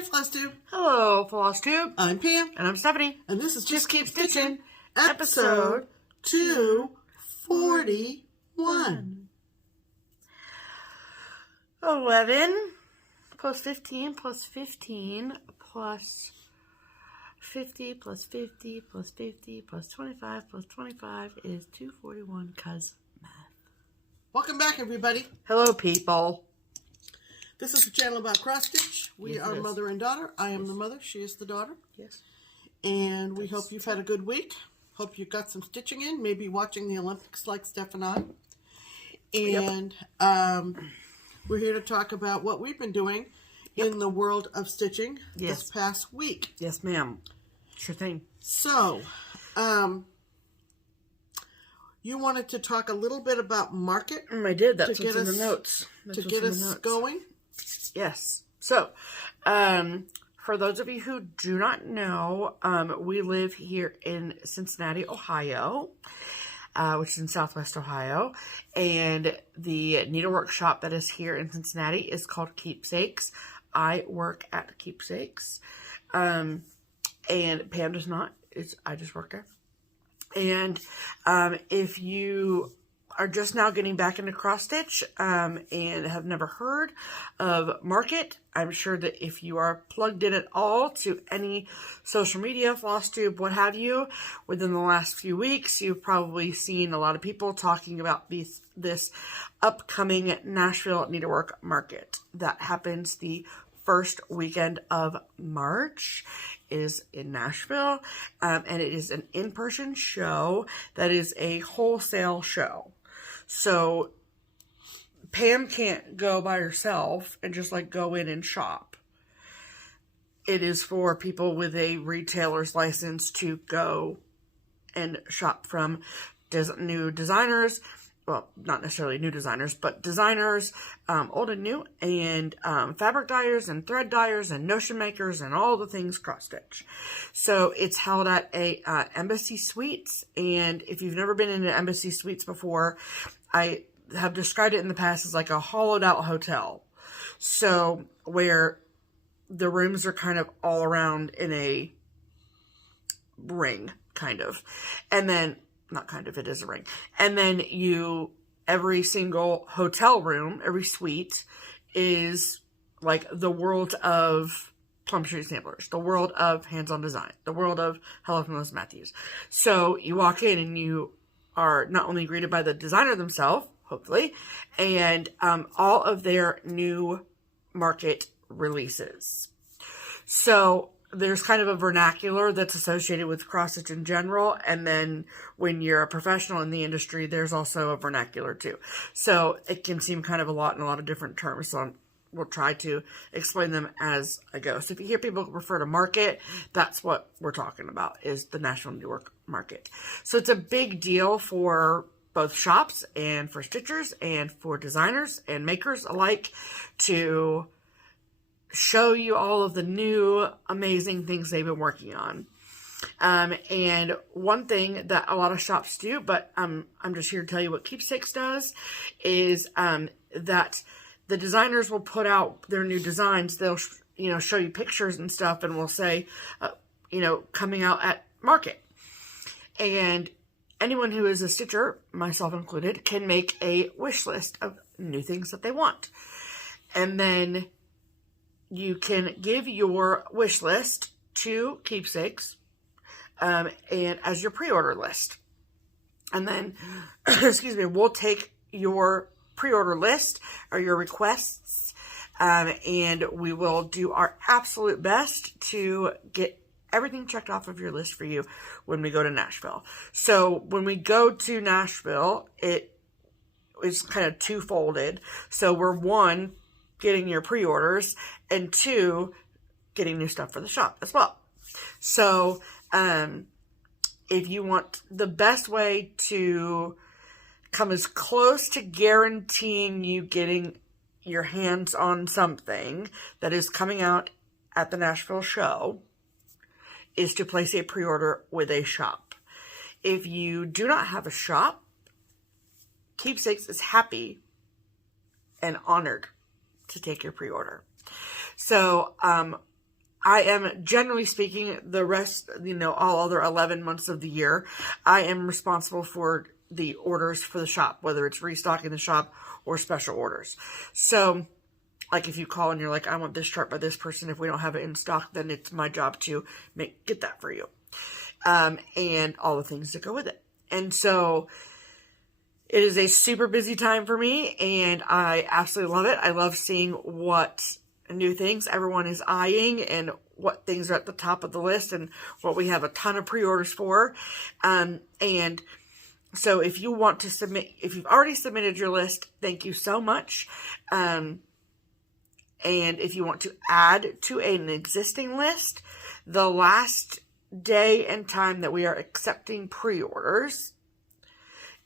Hi, FlossTube. Hello, FlossTube. I'm Pear. And I'm Stephanie. And this is Just Keep Stitching, episode 241. 11 plus 15 plus 15 plus 50 plus 50 plus 50 plus 25 plus 25 is 241, cuz math. Welcome back, everybody. Hello, people. This is a channel about cross-stitch. We are mother and daughter. I am the mother. She is the daughter. Yes. And we hope you've had a good week. Hope you got some stitching in. Maybe watching the Olympics like Steph and I. And we're here to talk about what we've been doing in the world of stitching this past week. Yes, ma'am. Sure thing. So, you wanted to talk a little bit about market. I did. That's what's in the notes. To get us going. Yes. So, for those of you who do not know, we live here in Cincinnati, Ohio, which is in Southwest Ohio, and the needlework shop that is here in Cincinnati is called Keepsakes. I work at Keepsakes, and Pam does not. I just work there. And if you are just now getting back into cross stitch and have never heard of Market, I'm sure that if you are plugged in at all to any social media, FlossTube, what have you, within the last few weeks, you've probably seen a lot of people talking about this upcoming Nashville Needlework Market that happens the first weekend of March. It is in Nashville, and it is an in-person show that is a wholesale show. So Pam can't go by herself and just like go in and shop. It is for people with a retailer's license to go and shop from new designers. Well, not necessarily new designers, but designers, old and new, and fabric dyers and thread dyers and notion makers and all the things cross-stitch. So it's held at a Embassy Suites, and if you've never been in an Embassy Suites before, I have described it in the past as like a hollowed-out hotel. So where the rooms are kind of all around in a ring, kind of, and then not kind of, it is a ring. And then every single hotel room, every suite is like the world of Plum Street Samplers, the world of Hands-On Design, the world of Hello from Liz Matthews. So you walk in and you are not only greeted by the designer themselves, hopefully, and all of their new Market releases. So there's kind of a vernacular that's associated with cross-stitch in general, and then when you're a professional in the industry, there's also a vernacular too. So it can seem kind of a lot in a lot of different terms, so we'll try to explain them as I go. So if you hear people refer to Market, that's what we're talking about, is the National Needlework Market. So it's a big deal for both shops and for stitchers and for designers and makers alike to show you all of the new amazing things they've been working on. And one thing that a lot of shops do, but I'm just here to tell you what Keepsakes does, is that the designers will put out their new designs. They'll show you pictures and stuff, and will say coming out at Market. And anyone who is a stitcher, myself included, can make a wish list of new things that they want. And then you can give your wish list to Keepsakes and as your pre-order list. And then, excuse me, we'll take your pre-order list or your requests, and we will do our absolute best to get everything checked off of your list for you when we go to Nashville. So when we go to Nashville, it is kind of two-folded. So we're one, getting your pre-orders, and two, getting new stuff for the shop as well. So if you want the best way to come as close to guaranteeing you getting your hands on something that is coming out at the Nashville show, is to place a pre-order with a shop. If you do not have a shop, Keepsakes is happy and honored to take your pre-order. So I am, generally speaking, the rest, all other 11 months of the year, I am responsible for the orders for the shop, whether it's restocking the shop or special orders. So, like if you call and you're like, I want this chart by this person, if we don't have it in stock, then it's my job to get that for you. And all the things that go with it. And so it is a super busy time for me, and I absolutely love it. I love seeing what new things everyone is eyeing and what things are at the top of the list and what we have a ton of pre-orders for. And so if you want to submit, if you've already submitted your list, thank you so much. And if you want to add to an existing list, the last day and time that we are accepting pre-orders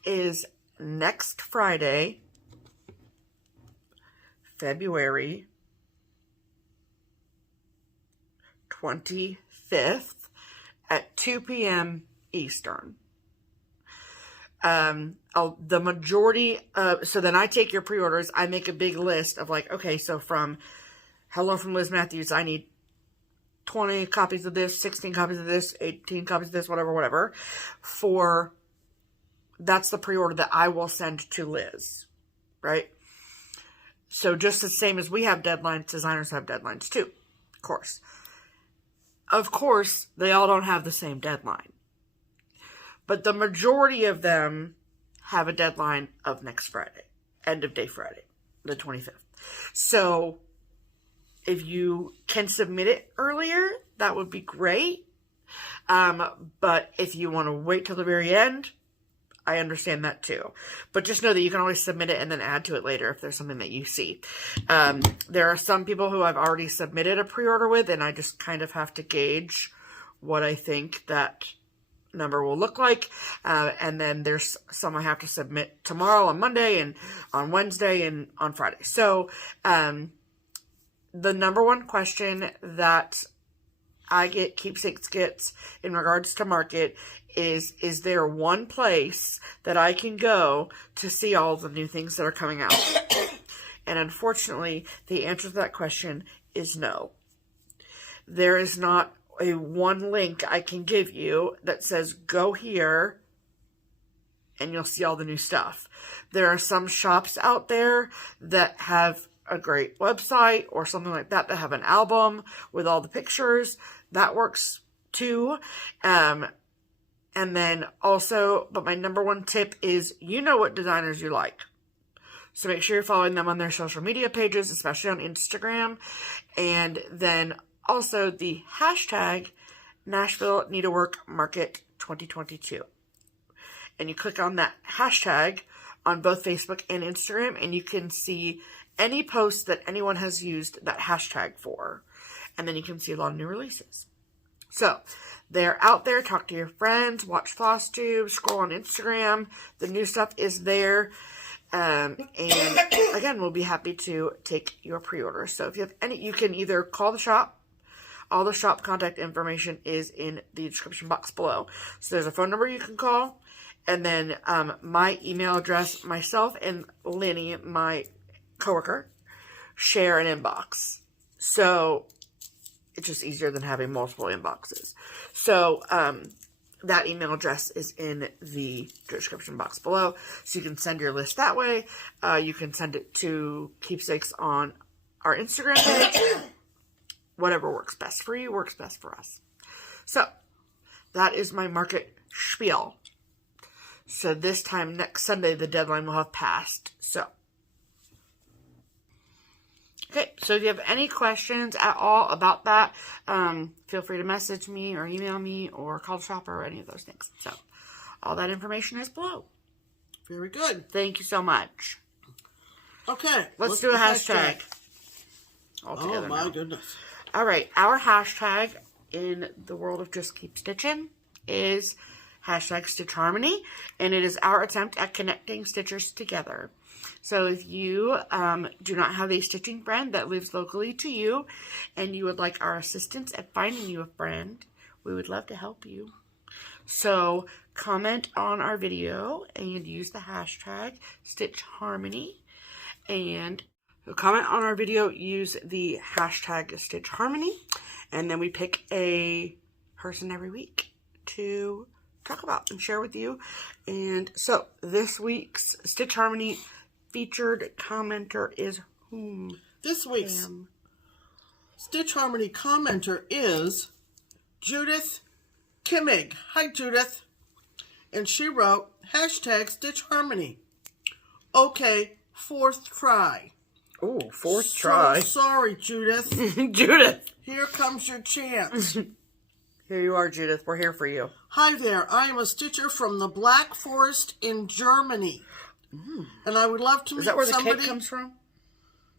is next Friday, February 25th at 2 p.m. Eastern. The majority of, so then I take your pre-orders, I make a big list of like, okay, so from Hello from Liz Matthews, I need 20 copies of this, 16 copies of this, 18 copies of this, whatever, that's the pre-order that I will send to Liz, right? So just the same as we have deadlines, designers have deadlines too, of course. Of course, they all don't have the same deadline. But the majority of them have a deadline of next Friday, end of day Friday, the 25th. So if you can submit it earlier, that would be great. But if you want to wait till the very end, I understand that too. But just know that you can always submit it and then add to it later if there's something that you see. There are some people who I've already submitted a pre-order with, and I just kind of have to gauge what I think that number will look like. And then there's some I have to submit tomorrow on Monday and on Wednesday and on Friday. So the number one question that I get Keepsakes gets in regards to market is there one place that I can go to see all the new things that are coming out? And unfortunately, the answer to that question is no. There is not a one link I can give you that says go here and you'll see all the new stuff. There are some shops out there that have a great website or something like that have an album with all the pictures. That works too. And then also, but my number one tip is, you know what designers you like. So make sure you're following them on their social media pages, especially on Instagram. And then also the hashtag Nashville Needlework Market 2022. And you click on that hashtag on both Facebook and Instagram, and you can see any post that anyone has used that hashtag for. And then you can see a lot of new releases. So they're out there. Talk to your friends. Watch FlossTube. Scroll on Instagram. The new stuff is there. And again, we'll be happy to take your pre-order. So if you have any, you can either call the shop. All the shop contact information is in the description box below. So there's a phone number you can call. And then my email address, myself and Lenny, my coworker, share an inbox. So it's just easier than having multiple inboxes. So that email address is in the description box below. So you can send your list that way. You can send it to Keepsakes on our Instagram page. Whatever works best for you works best for us. So that is my market spiel. So this time next Sunday, the deadline will have passed. So okay, so if you have any questions at all about that, feel free to message me or email me or call the shop or any of those things. So all that information is below. Very good. Thank you so much. Okay. Let's do a hashtag. Oh my goodness. All right, our hashtag in the world of Just Keep Stitching is hashtag Stitch Harmony, and it is our attempt at connecting stitchers together. So if you do not have a stitching friend that lives locally to you and you would like our assistance at finding you a friend, we would love to help you. So comment on our video and use the hashtag Stitch Harmony. And comment on our video, use the hashtag Stitch Harmony. And then we pick a person every week to talk about and share with you. And so this week's Stitch Harmony featured commenter is whom? This week's Stitch Harmony commenter is Judith Kimmig. Hi, Judith. And she wrote, hashtag Stitch Harmony. Okay, 4th try. Oh, 4th try. Sorry, Judith. Judith. Here comes your chance. Here you are, Judith. We're here for you. Hi there. I am a stitcher from the Black Forest in Germany. And I would love to meet somebody. Is that where the cake comes from?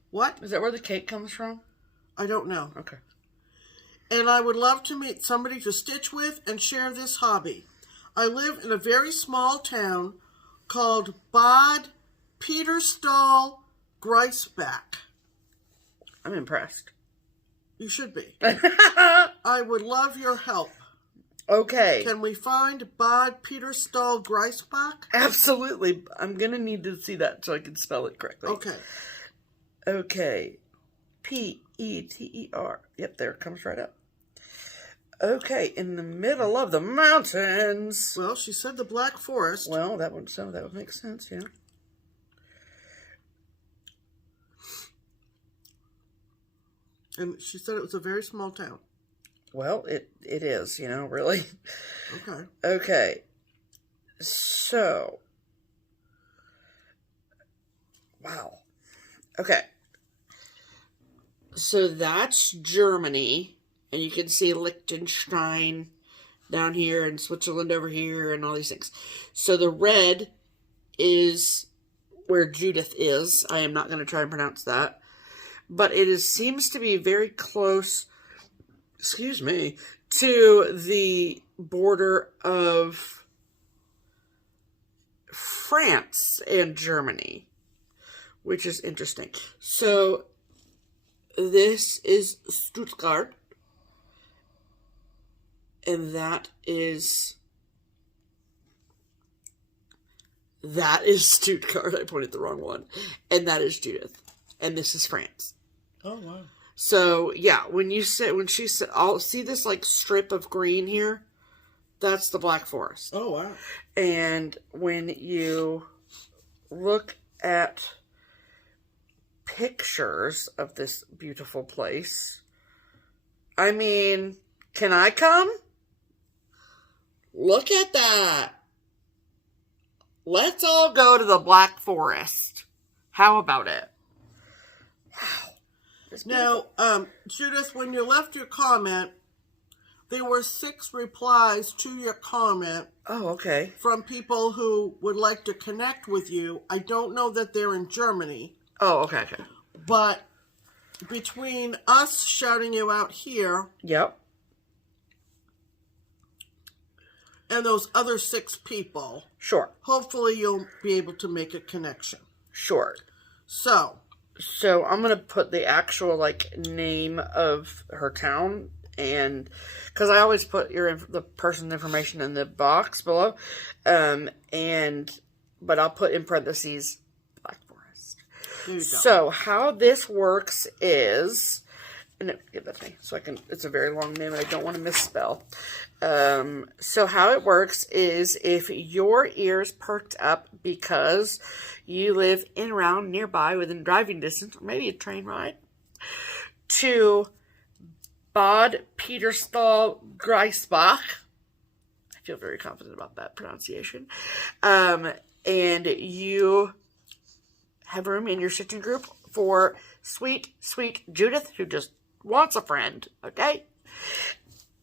What? Is that where the cake comes from? I don't know. Okay. And I would love to meet somebody to stitch with and share this hobby. I live in a very small town called Bad Peterstal, Greifsbach. I'm impressed. You should be. I would love your help. Okay. Can we find Bad Peterstal, Greifsbach? Absolutely. I'm going to need to see that so I can spell it correctly. Okay. Okay. Peter. Yep, there it comes right up. Okay, in the middle of the mountains. Well, she said the Black Forest. Well, that would make sense, yeah. And she said it was a very small town. Well, it is, really. Okay. Okay. So. Wow. Okay. So that's Germany. And you can see Liechtenstein down here and Switzerland over here and all these things. So the red is where Judith is. I am not going to try and pronounce that. But it seems to be very close, to the border of France and Germany, which is interesting. So this is Stuttgart, and that is Stuttgart. I pointed the wrong one. And that is Judith. And this is France. Oh, wow. So, yeah, when she said, I'll see this, strip of green here. That's the Black Forest. Oh, wow. And when you look at pictures of this beautiful place, I mean, can I come? Look at that. Let's all go to the Black Forest. How about it? Wow. Now, Judith, when you left your comment, there were 6 replies to your comment. Oh, okay. From people who would like to connect with you. I don't know that they're in Germany. Oh, okay. But between us shouting you out here. Yep. And those other 6 people. Sure. Hopefully you'll be able to make a connection. Sure. So I'm going to put the actual, name of her town, and, because I always put the person's information in the box below, but I'll put in parentheses, Black Forest. there you go. So, how this works is, and give that to me, so it's a very long name, and I don't want to misspell. So how it works is if your ears perked up because you live in around nearby within driving distance, or maybe a train ride, to Bad Peterstal, Greifsbach. I feel very confident about that pronunciation. And you have room in your stitching group for sweet, sweet Judith, who just wants a friend, okay?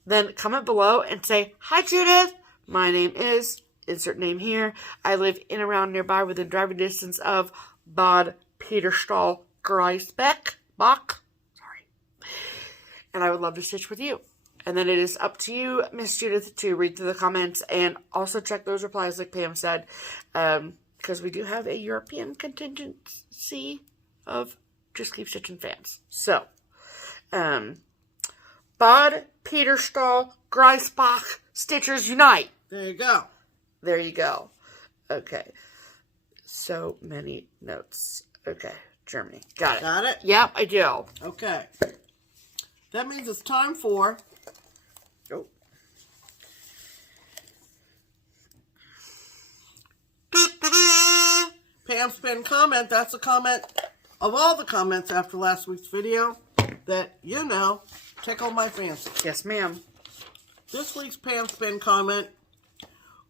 Then comment below and say, hi, Judith. My name is, insert name here. I live in around nearby within driving distance of Bad Peterstal, Greifsbach. Sorry. And I would love to stitch with you. And then it is up to you, Miss Judith, to read through the comments and also check those replies like Pam said. Because we do have a European contingency of Just Keep Stitching fans. So, Bad Peterstal, Greifsbach, Stitchers Unite. There you go. There you go. Okay. So many notes. Okay. Germany. Got it. Got it? Yep, I do. Okay. That means it's time for... Oh. Pam's pinned comment. That's a comment of all the comments after last week's video that, you know, tickle my fancy. Yes, ma'am. This week's Pam's pinned comment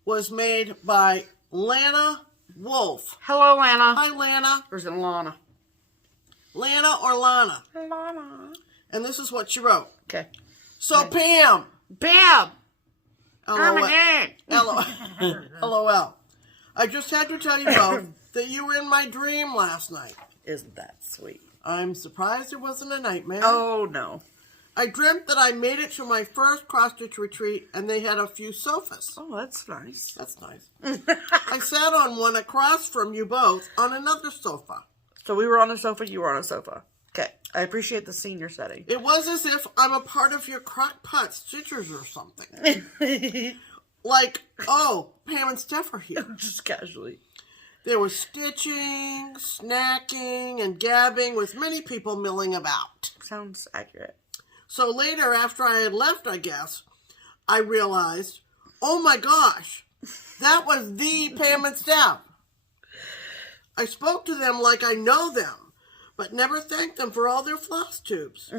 was made by Lana Wolf. Hello, Lana. Hi, Lana. Or is it Lana? Lana or Lana. Lana. And this is what she wrote. Okay. So, Pam. Bam! LOL. LOL. I just had to tell you both that you were in my dream last night. Isn't that sweet? I'm surprised it wasn't a nightmare. Oh, no. I dreamt that I made it to my first cross-stitch retreat and they had a few sofas. Oh, that's nice. That's nice. I sat on one across from you both on another sofa. So we were on a sofa, you were on a sofa. Okay. I appreciate the senior setting. It was as if I'm a part of your crock-pot stitchers or something. Like, oh, Pam and Steph are here. Just casually. There was stitching, snacking, and gabbing with many people milling about. Sounds accurate. So later, after I had left, I guess, I realized, oh my gosh, that was the Pam and Steph. I spoke to them like I know them, but never thanked them for all their floss tubes.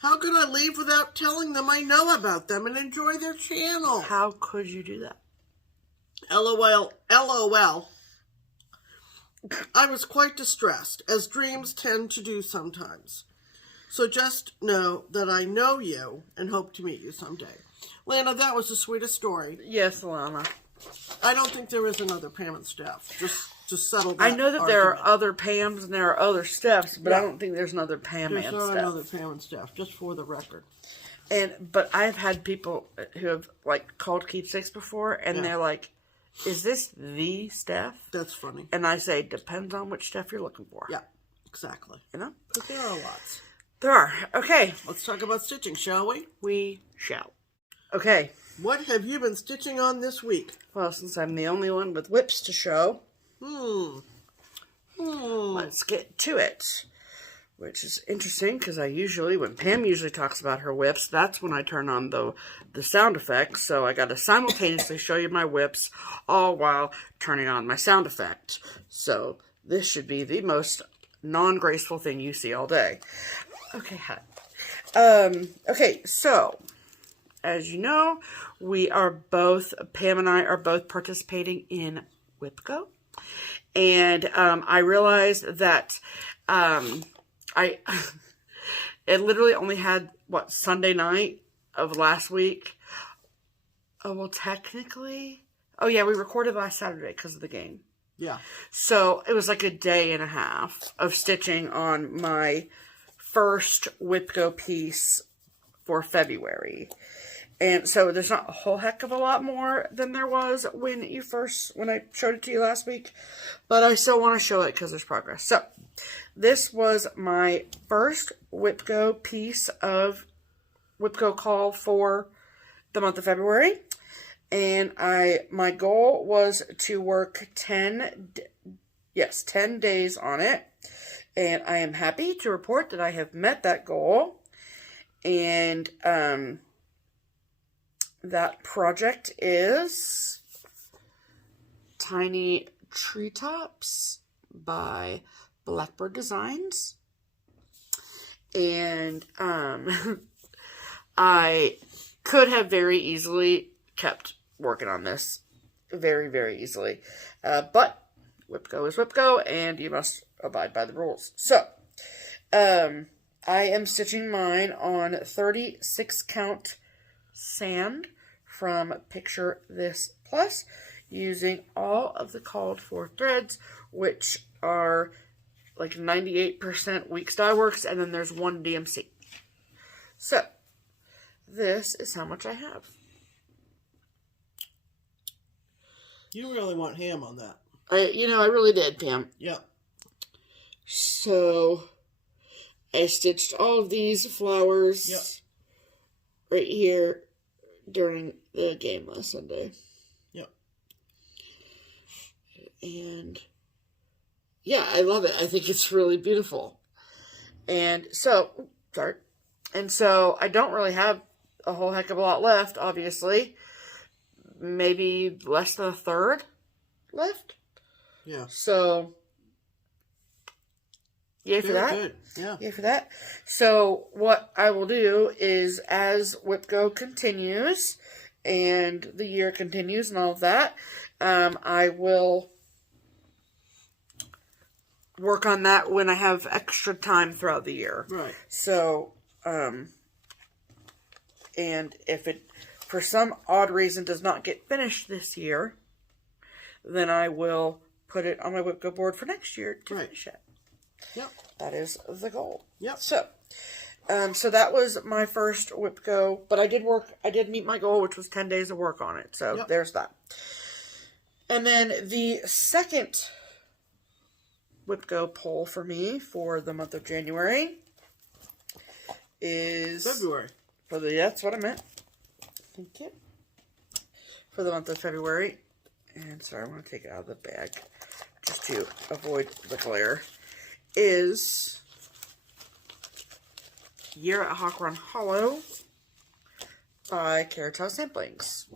How could I leave without telling them I know about them and enjoy their channel? How could you do that? LOL, LOL. I was quite distressed, as dreams tend to do sometimes. So just know that I know you and hope to meet you someday. Lana, that was the sweetest story. Yes, Lana. I don't think there is another Pam and Steph. Just to settle that I know that argument. there are other Pams and there are other Stephs, but Yeah. I don't think there's another Pam There's and not Steph. another Pam and Steph, just for the record. But I've had people who have like called Keepsakes before, and they're like, "Is this the Steph?" That's funny. And I say, "Depends on which Steph you're looking for." Yeah, exactly. You know, But there are lots. there are. Okay, Let's talk about stitching, shall we? we shall. Okay. What have you been stitching on this week? Well, since I'm the only one with whips to show, let's get to it. Which is interesting because when Pam usually talks about her whips, that's when I turn on the sound effects. So I got to simultaneously show you my whips all while turning on my sound effect. So this should be the most non-graceful thing you see all day. Okay, hi. Okay, so as you know, Pam and I are both participating in WhipGo. And I realized that it literally only had, Sunday night of last week. Oh, well, technically. Oh, yeah, we recorded last Saturday because of the game. Yeah. So it was like a day and a half of stitching on my first WhipGo piece for February. And so there's not a whole heck of a lot more than there was when I showed it to you last week. But I still want to show it because there's progress. So this was my first WhipGo piece of WhipGo call for the month of February. And my goal was to work 10 days on it. And I am happy to report that I have met that goal. And that project is Tiny Treetops by Blackbird Designs. And I could have very easily kept working on this. Very, very easily. But WhipGo is WhipGo, and you must abide by the rules. So, I am stitching mine on 36 count sand from Picture This Plus, using all of the called for threads, which are like 98% Weeks Dye Works, and then there's one DMC. So, this is how much I have. You really want ham on that. I really did, Pam. Yeah. So, I stitched all of these flowers right here during the game last Sunday. Yep. And yeah, I love it. I think it's really beautiful. And so, And so I don't really have a whole heck of a lot left, obviously. Maybe less than a third left. Yeah. So, yay for that. Good. Yeah. Yay for that. So, what I will do is, as Whip Go continues, and the year continues and all of that, I will work on that when I have extra time throughout the year. Right. So, and if it, for some odd reason, does not get finished this year, then I will put it on my Whip Go board for next year to finish it. Yep. That is the goal. Yep. So, so that was my first Whip Go, but I did meet my goal, which was 10 days of work on it. So there's that. And then the second Whip Go poll for me for the month of January is February. That's what I meant. Thank you. For the month of February. And sorry, I want to take it out of the bag just to avoid the glare. Is Year at Hawk Run Hollow by Carousel Samplings.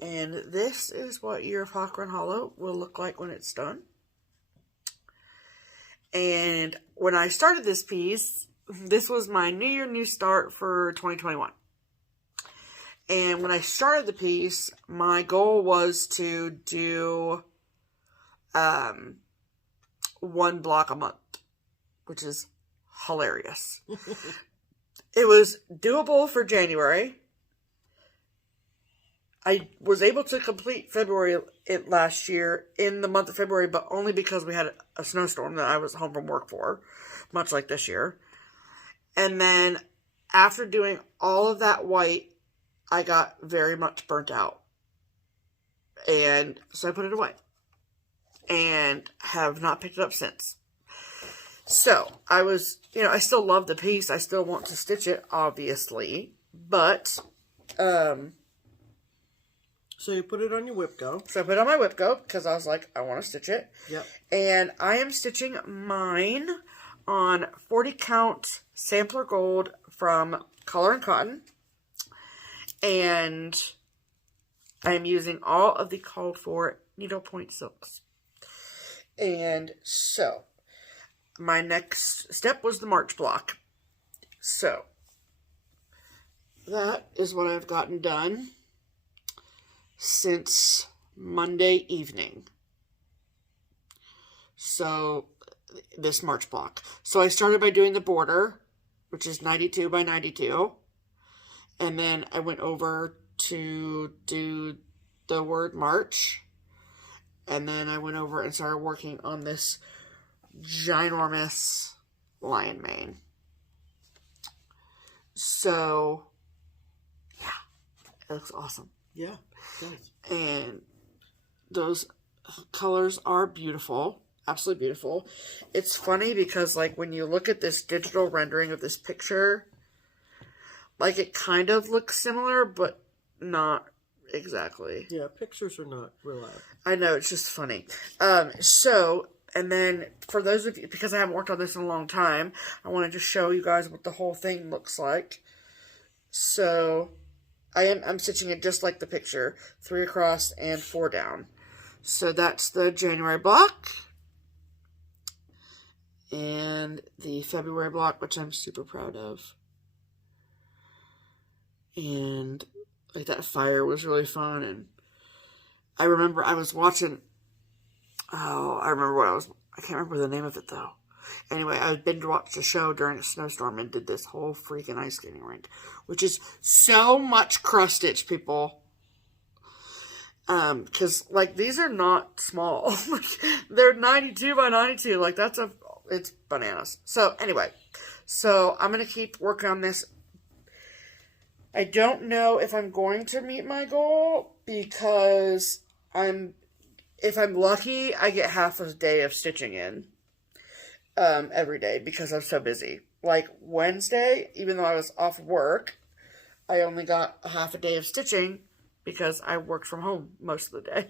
And this is what Year of Hawk Run Hollow will look like when it's done. And when I started this piece, this was my New Year, New Start for 2021. And when I started the piece, my goal was to do 1 block a month, which is hilarious. It was doable for January. I was able to complete February last year in the month of February, but only because we had a snowstorm that I was home from work for, much like this year. And then after doing all of that white, I got very much burnt out. And so I put it away. And have not picked it up since. So, I was, I still love the piece. I still want to stitch it, obviously. But, so you put it on your Whip Go. So I put it on my Whip Go because I was like, I want to stitch it. Yep. And I am stitching mine on 40 count sampler gold from Color and Cotton. And I'm using all of the called for needlepoint silks. And so, my next step was the March block. So, that is what I've gotten done since Monday evening. So, this March block. So, I started by doing the border, which is 92 by 92. And then I went over to do the word March. And then I went over and started working on this ginormous lion mane. So, yeah, it looks awesome. Yeah, it does. And those colors are beautiful. Absolutely beautiful. It's funny because, like, when you look at this digital rendering of this picture, like, it kind of looks similar, but not exactly. Yeah, pictures are not real. I know, it's just funny. So, and then for those of you, because I haven't worked on this in a long time, I wanted to show you guys what the whole thing looks like. So, I'm stitching it just like the picture, 3 across and 4 down. So that's the January block. And the February block, which I'm super proud of. And like that fire was really fun. And I remember I was watching, I can't remember the name of it though. Anyway, I binge watched a show during a snowstorm and did this whole freaking ice skating rink, which is so much cross stitch, people. Cause like these are not small. They're 92 by 92. Like it's bananas. So anyway, so I'm going to keep working on this. I don't know if I'm going to meet my goal because if I'm lucky, I get half a day of stitching in, every day because I'm so busy. Like Wednesday, even though I was off work, I only got a half a day of stitching because I worked from home most of the day.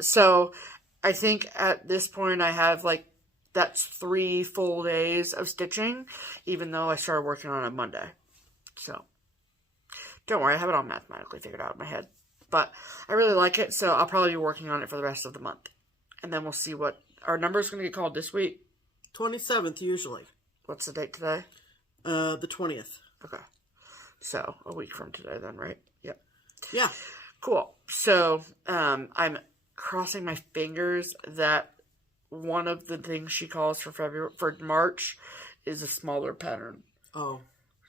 So I think at this point I have like that's 3 full days of stitching, even though I started working on it Monday. So, don't worry, I have it all mathematically figured out in my head. But I really like it, so I'll probably be working on it for the rest of the month. And then we'll see what our number's going to get called this week. 27th, usually. What's the date today? The 20th. Okay. So, a week from today then, right? Yep. Yeah. Cool. So, I'm crossing my fingers that one of the things she calls for March is a smaller pattern. Oh.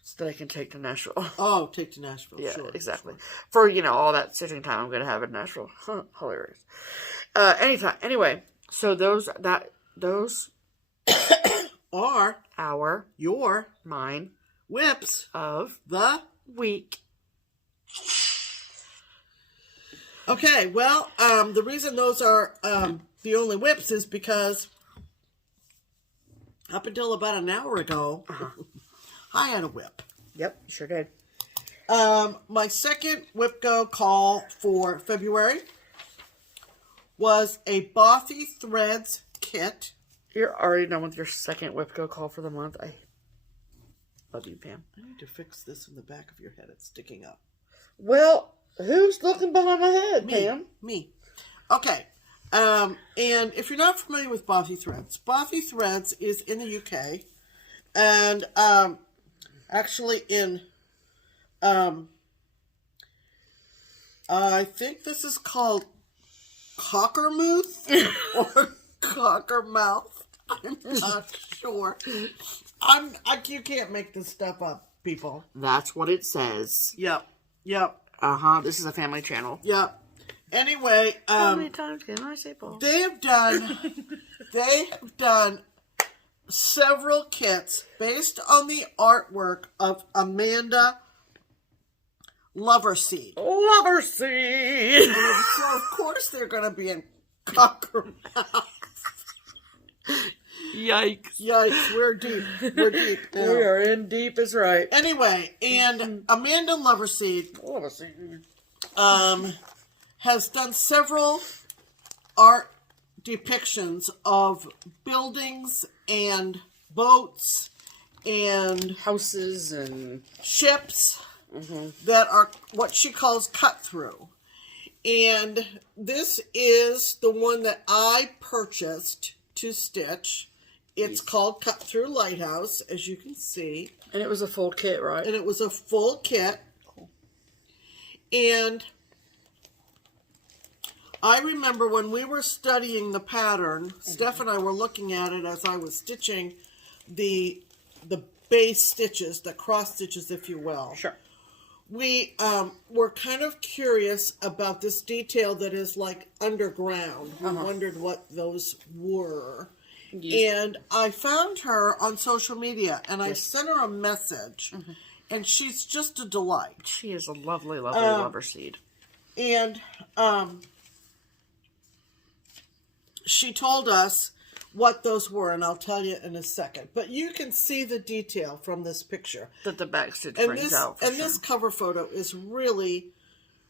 So that I can take to Nashville. Oh, take to Nashville. Yeah, sure. Exactly. Sure. For, all that stitching time I'm going to have in Nashville. Hilarious. Anytime. Anyway, so those are your mine whips of the week. Okay, well, the reason those are the only whips is because up until about an hour ago, I had a whip. Yep, you sure did. My second whip go call for February was a Bothy Threads kit. You're already done with your second whip go call for the month. I love you, Pam. I need to fix this in the back of your head. It's sticking up. Well, who's looking behind my head, Pam? Me. Okay. And if you're not familiar with Bothy Threads is in the UK. And actually in, I think this is called Cockermouth or Cockermouth. I'm not sure. You can't make this stuff up, people. That's what it says. Yep. This is a family channel. Yep. Anyway, how many times can I say Paul? They have done several kits based on the artwork of Amanda Loverseed. Loverseed! So of course they're going to be in Cockermouth. Yikes. We're deep. We are in deep is right. Anyway, and Amanda Loverseed has done several art depictions of buildings and boats and houses and ships that are what she calls cut through. And this is the one that I purchased to stitch. It's called Cut Through Lighthouse, as you can see. And it was a full kit, right? And it was a full kit. Cool. And I remember when we were studying the pattern, Steph and I were looking at it as I was stitching the base stitches, the cross stitches, if you will. Sure. We were kind of curious about this detail that is like underground. We wondered what those were. Yes. And I found her on social media, and I sent her a message, and she's just a delight. She is a lovely, lovely Loverseed. And she told us what those were, and I'll tell you in a second. But you can see the detail from this picture. That the back stitch brings out, for sure. This cover photo is really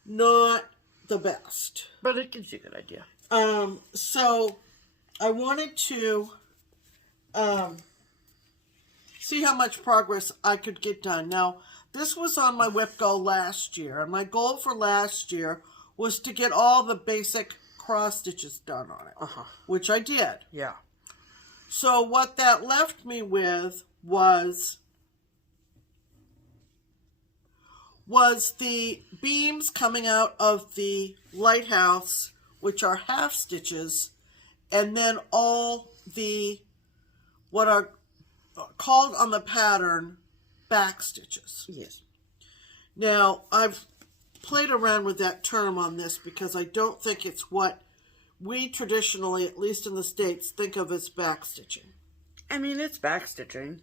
not the best. But it gives you a good idea. So I wanted to see how much progress I could get done. Now, this was on my whip goal last year, and my goal for last year was to get all the basic cross stitches done on it, which I did. Yeah. So what that left me with was the beams coming out of the Lighthouse, which are half stitches, and then all the, what are called on the pattern, back stitches. Yes. Now, I've played around with that term on this because I don't think it's what we traditionally, at least in the States, think of as back stitching. I mean, it's back stitching.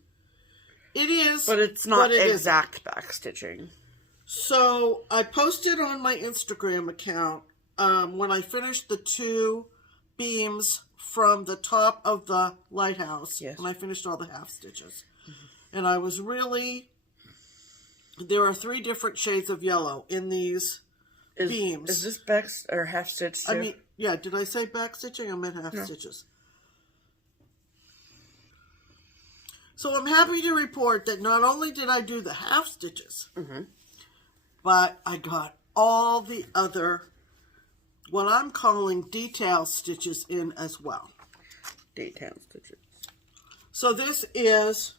It is. But it's not exact back stitching. So, I posted on my Instagram account when I finished the 2 beams from the top of the Lighthouse. Yes. And I finished all the half stitches. And I was really... There are 3 different shades of yellow in these beams. Is this back or half stitch too? I mean, yeah, did I say back stitching? I meant half stitches. So I'm happy to report that not only did I do the half stitches, but I got all the other, what I'm calling detail stitches in as well. Detail stitches. So this is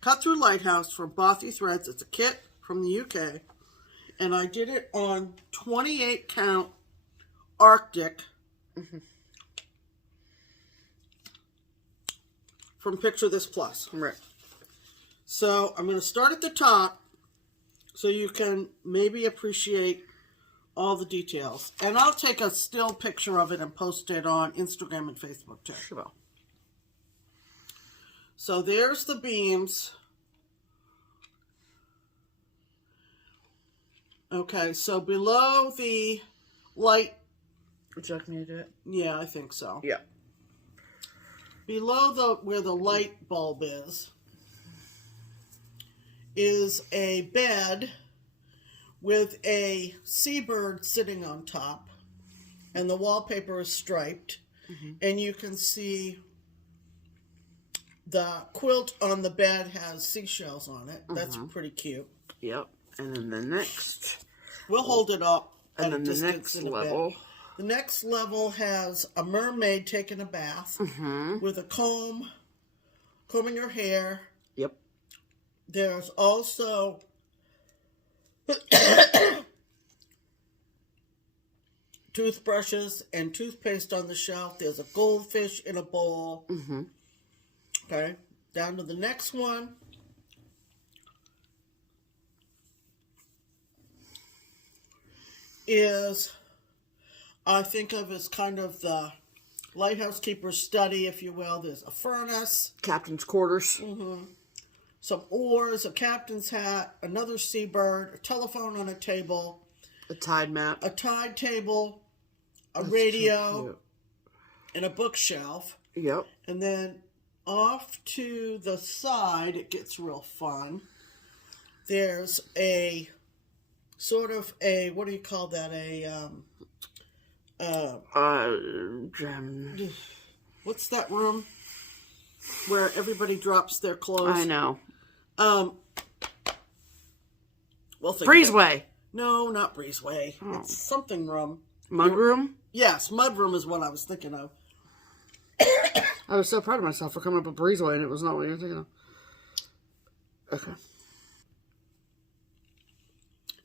cut through Lighthouse from Bothy Threads. It's a kit from the UK. And I did it on 28 count Arctic from Picture This Plus. Right. So I'm going to start at the top so you can maybe appreciate all the details. And I'll take a still picture of it and post it on Instagram and Facebook too. Sure. So there's the beams. Okay, so below the light... Would you like me to do it? Yeah, I think so. Yeah. Below where the light bulb is a bed with a seabird sitting on top, and the wallpaper is striped, and you can see the quilt on the bed has seashells on it. That's pretty cute. Yep. And then the next... We'll hold it up and at then a distance the next in a level. bit. The next level has a mermaid taking a bath with a comb, combing her hair. Yep. There's also toothbrushes and toothpaste on the shelf. There's a goldfish in a bowl. Okay, down to the next one. Is, I think of as kind of the lighthouse keeper's study, if you will. There's a furnace. Captain's quarters. Some oars, a captain's hat, another seabird, a telephone on a table. A tide map. A tide table, a That's radio, and a bookshelf. Yep. And then off to the side, it gets real fun. There's a sort of a, what do you call that? What's that room where everybody drops their clothes? I know. Well, Breezeway. No, not breezeway. It's something room. Mudroom? Yes, mudroom is what I was thinking of. I was so proud of myself for coming up with breezeway, and it was not what you were thinking of. Okay.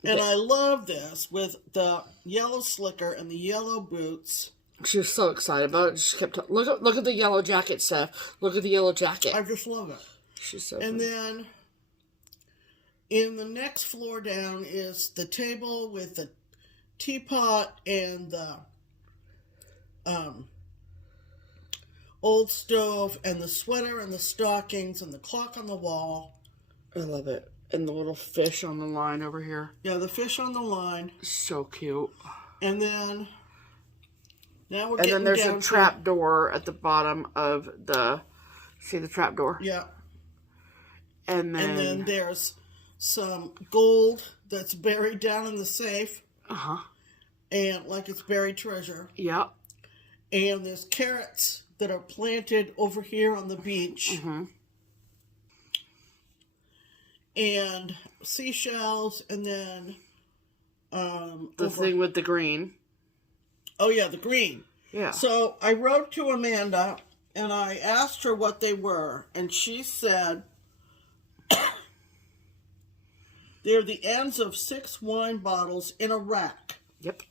And I love this with the yellow slicker and the yellow boots. She was so excited about it. She kept look at the yellow jacket, Steph. Look at the yellow jacket. I just love it. She's so And funny. then in the next floor down is the table with the teapot and the old stove and the sweater and the stockings and the clock on the wall. I love it. And the little fish on the line over here. Yeah, the fish on the line. So cute. And then now we're and getting then there's down a trap door at the bottom of the... See the trap door? Yeah. And then there's some gold that's buried down in the safe. And like it's buried treasure. Yep. And there's carrots that are planted over here on the beach. And seashells, and then the thing with the green. Oh yeah, the green. Yeah. So I wrote to Amanda and I asked her what they were, and she said they're the ends of 6 wine bottles in a rack. Yep.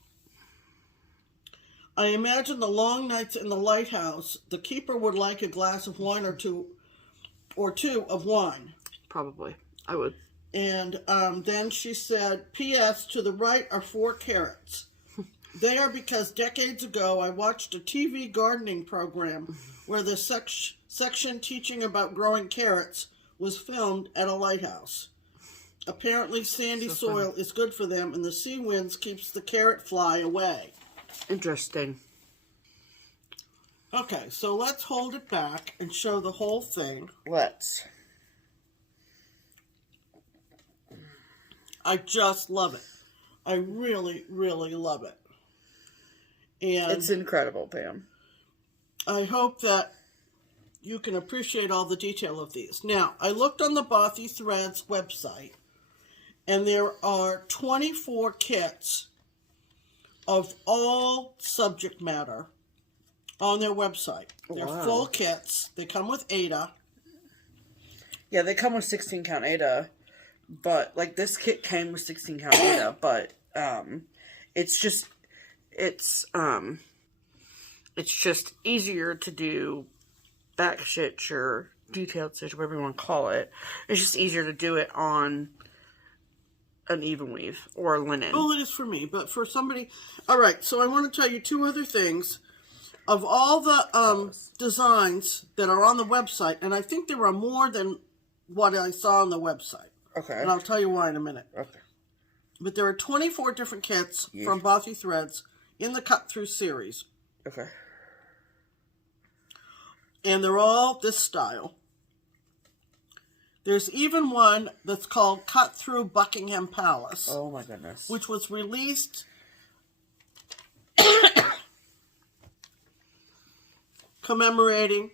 I imagine the long nights in the lighthouse, the keeper would like a glass of wine or two of wine. Probably. I would. And then she said, P.S. to the right are 4 carrots. They are because decades ago I watched a TV gardening program where the section teaching about growing carrots was filmed at a lighthouse. Apparently sandy soil is good for them, and the sea winds keeps the carrot fly away. Interesting. Okay, so let's hold it back and show the whole thing. Let's. I just love it. I really, really love it. And it's incredible, Pam. I hope that you can appreciate all the detail of these. Now, I looked on the Bothy Threads website, and there are 24 kits of all subject matter on their website. They're full kits. They come with Ada. Yeah, they come with 16 count Ada, but like this kit came with 16 count Ada, but it's just easier to do back stitch or detailed stitch, whatever you want to call it. It's just easier to do it on an even weave or linen. Well, it is for me, but for somebody... All right, so I want to tell you two other things. Of all the designs that are on the website, and I think there are more than what I saw on the website. Okay. And I'll tell you why in a minute. Okay. But there are 24 different kits from Bothy Threads in the Cut Through series. Okay. And they're all this style. There's even one that's called Cut Through Buckingham Palace. Oh my goodness. Which was released commemorating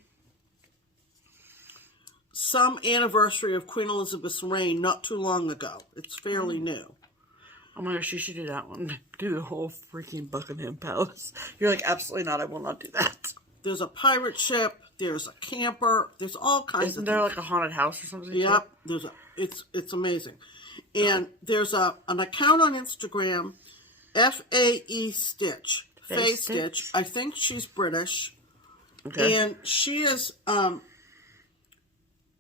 some anniversary of Queen Elizabeth's reign not too long ago. It's fairly new. Oh my gosh, you should do that one. Do the whole freaking Buckingham Palace. You're like, absolutely not, I will not do that. There's a pirate ship. There's a camper. There's all kinds of things. Isn't there like a haunted house or something? Yep. It's amazing. And there's an account on Instagram, FAE Stitch. Faye Stitch. I think she's British. Okay. And she has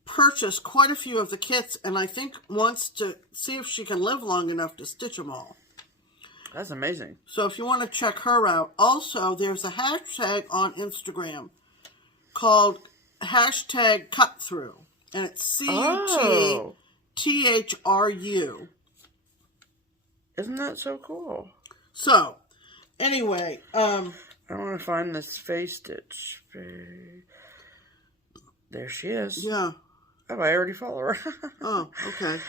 purchased quite a few of the kits, and I think wants to see if she can live long enough to stitch them all. That's amazing. So if you want to check her out. Also, there's a hashtag on Instagram called #CutThrough, and it's CUTTHRU. Isn't that so cool? So, anyway, I want to find this face stitch. There she is. Yeah. Oh, I already follow her. Oh, okay.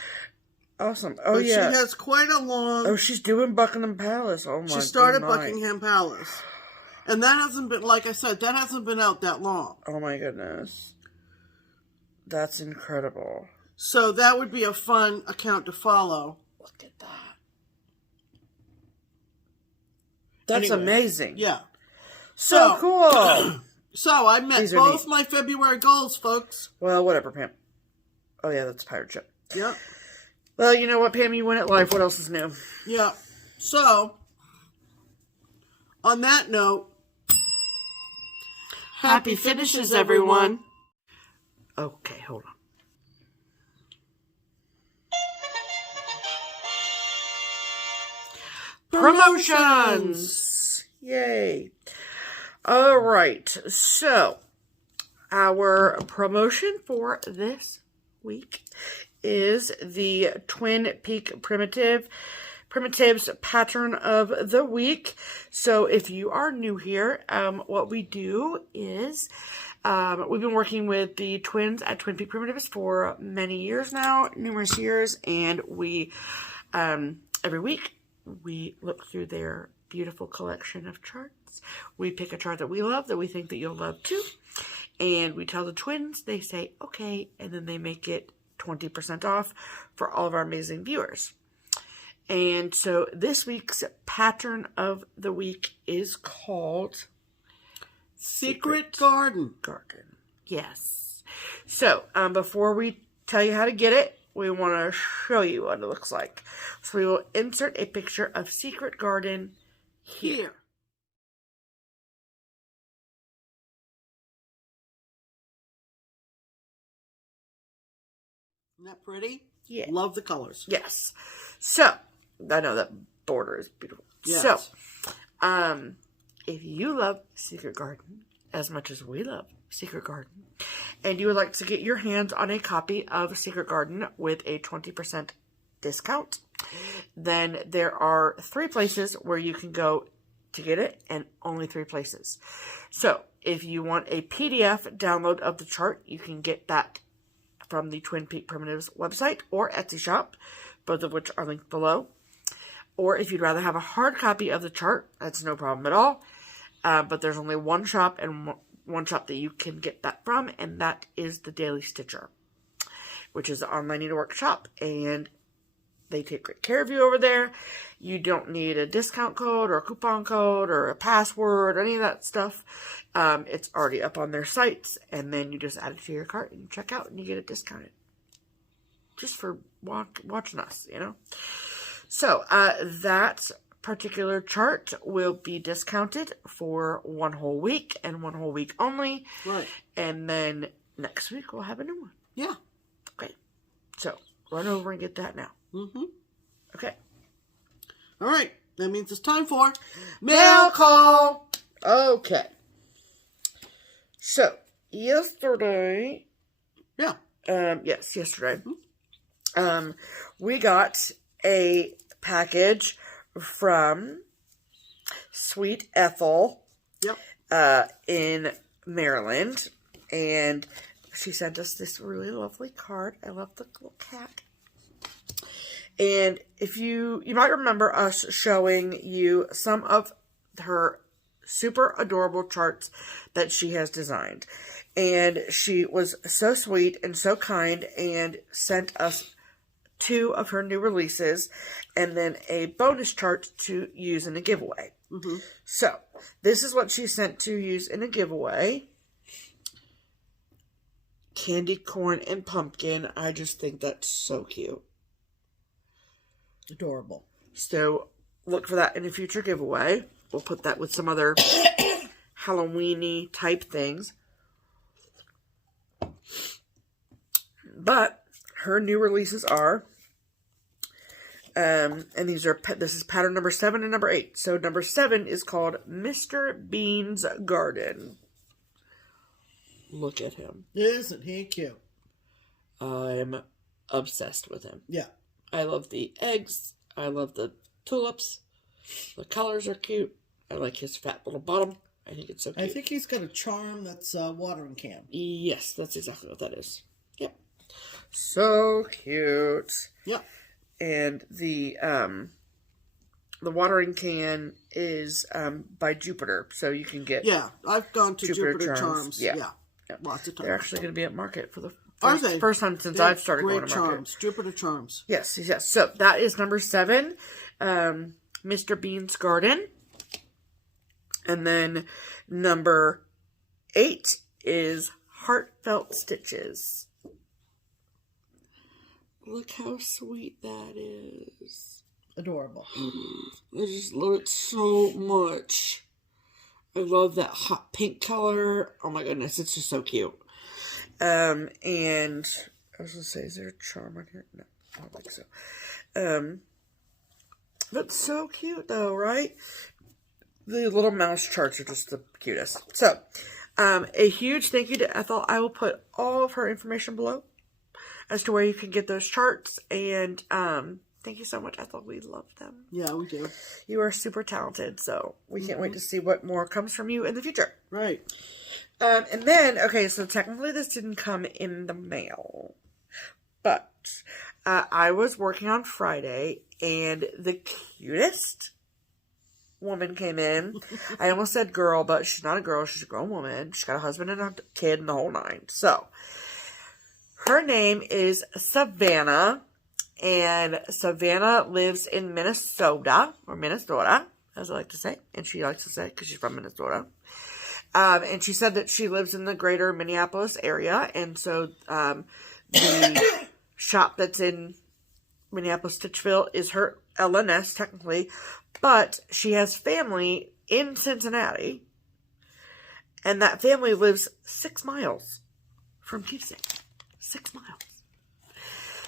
Awesome. Oh, but yeah. She has quite a long... Oh, she's doing Buckingham Palace. Oh, my God. She started Buckingham Palace. And that hasn't been, like I said, that hasn't been out that long. Oh, my goodness. That's incredible. So that would be a fun account to follow. Look at that. That's amazing. Yeah. So cool. So I met both my February goals, folks. Well, whatever, Pam. Oh, yeah, that's a pirate ship. Yep. Well, you know what, Pam? You win at life. What else is new? Yeah. So, on that note, happy finishes, everyone. Okay, hold on. Promotions! Yay. All right. So, our promotion for this week is the Twin Peak Primitives pattern of the week. So, if you are new here, what we do is we've been working with the twins at Twin Peak Primitives for many years now, numerous years, and we every week we look through their beautiful collection of charts. We pick a chart that we love, that we think that you'll love too, and we tell the twins, they say okay, and then they make it 20% off for all of our amazing viewers. And so this week's pattern of the week is called Secret Garden. Yes. So before we tell you how to get it, we want to show you what it looks like. So we will insert a picture of Secret Garden here. Isn't that pretty? Yeah. Love the colors. Yes. So, I know that border is beautiful. Yes. So, if you love Secret Garden as much as we love Secret Garden, and you would like to get your hands on a copy of Secret Garden with a 20% discount, then there are 3 places where you can go to get it, and only 3 places. So, if you want a PDF download of the chart, you can get that from the Twin Peak Primitives website or Etsy shop, both of which are linked below. Or if you'd rather have a hard copy of the chart, that's no problem at all. But there's only one shop and one shop that you can get that from, and that is the Daily Stitcher, which is an online needlework shop, and they take great care of you over there. You don't need a discount code or a coupon code or a password or any of that stuff. It's already up on their sites, and then you just add it to your cart and you check out and you get it discounted. Just for watching us, you know. So, that particular chart will be discounted for 1 whole week and 1 whole week only. Right. And then next week we'll have a new one. Yeah. Okay. So, run over and get that now. Mm-hmm. Okay. All right. That means it's time for Mail call. Okay. So, yesterday. Yeah. Yes, yesterday. Mm-hmm. We got a package from Sweet Ethel. Yep. In Maryland. And she sent us this really lovely card. I love the little cat. And if you might remember us showing you some of her super adorable charts that she has designed. And she was so sweet and so kind and sent us 2 of her new releases and then a bonus chart to use in a giveaway. Mm-hmm. So, this is what she sent to use in a giveaway. Candy corn and pumpkin. I just think that's so cute. Adorable. So, look for that in a future giveaway. We'll put that with some other Halloween-y type things. But her new releases are, and this is pattern number 7 and number 8. So number 7 is called Mr. Bean's Garden. Look at him. Isn't he cute? I'm obsessed with him. Yeah. I love the eggs. I love the tulips. The colors are cute. I like his fat little bottom. I think it's so cute. I think he's got a charm that's a watering can. Yes, that's exactly what that is. Yep. So cute. Yep. And the watering can is by Jupiter, so you can get I've gone to Jupiter Charms. Yeah. Lots of times. They're actually going to be at market for the first time since I've started going to market. Charms. Jupiter Charms. Yes. So that is number 7, Mr. Bean's Garden. And then number 8 is Heartfelt Stitches. Look how sweet that is. Adorable. I just love it so much. I love that hot pink color. Oh my goodness, it's just so cute. And I was going to say, is there a charm on here? No, I don't think so. That's so cute though, right? The little mouse charts are just the cutest. So, a huge thank you to Ethel. I will put all of her information below as to where you can get those charts. And thank you so much, Ethel. We love them. Yeah, we do. You are super talented, so we can't wait to see what more comes from you in the future. Right. And then, okay, so technically this didn't come in the mail. But I was working on Friday, and the cutest woman came in. I almost said girl, but she's not a girl. She's a grown woman. She's got a husband and a kid and the whole 9. So, her name is Savannah, and Savannah lives in Minnesota, as I like to say, and she likes to say because she's from Minnesota. And she said that she lives in the greater Minneapolis area, and so the shop that's in Minneapolis Stitchville is her LNS, technically, but she has family in Cincinnati, and that family lives 6 miles from Keepsakes. 6 miles.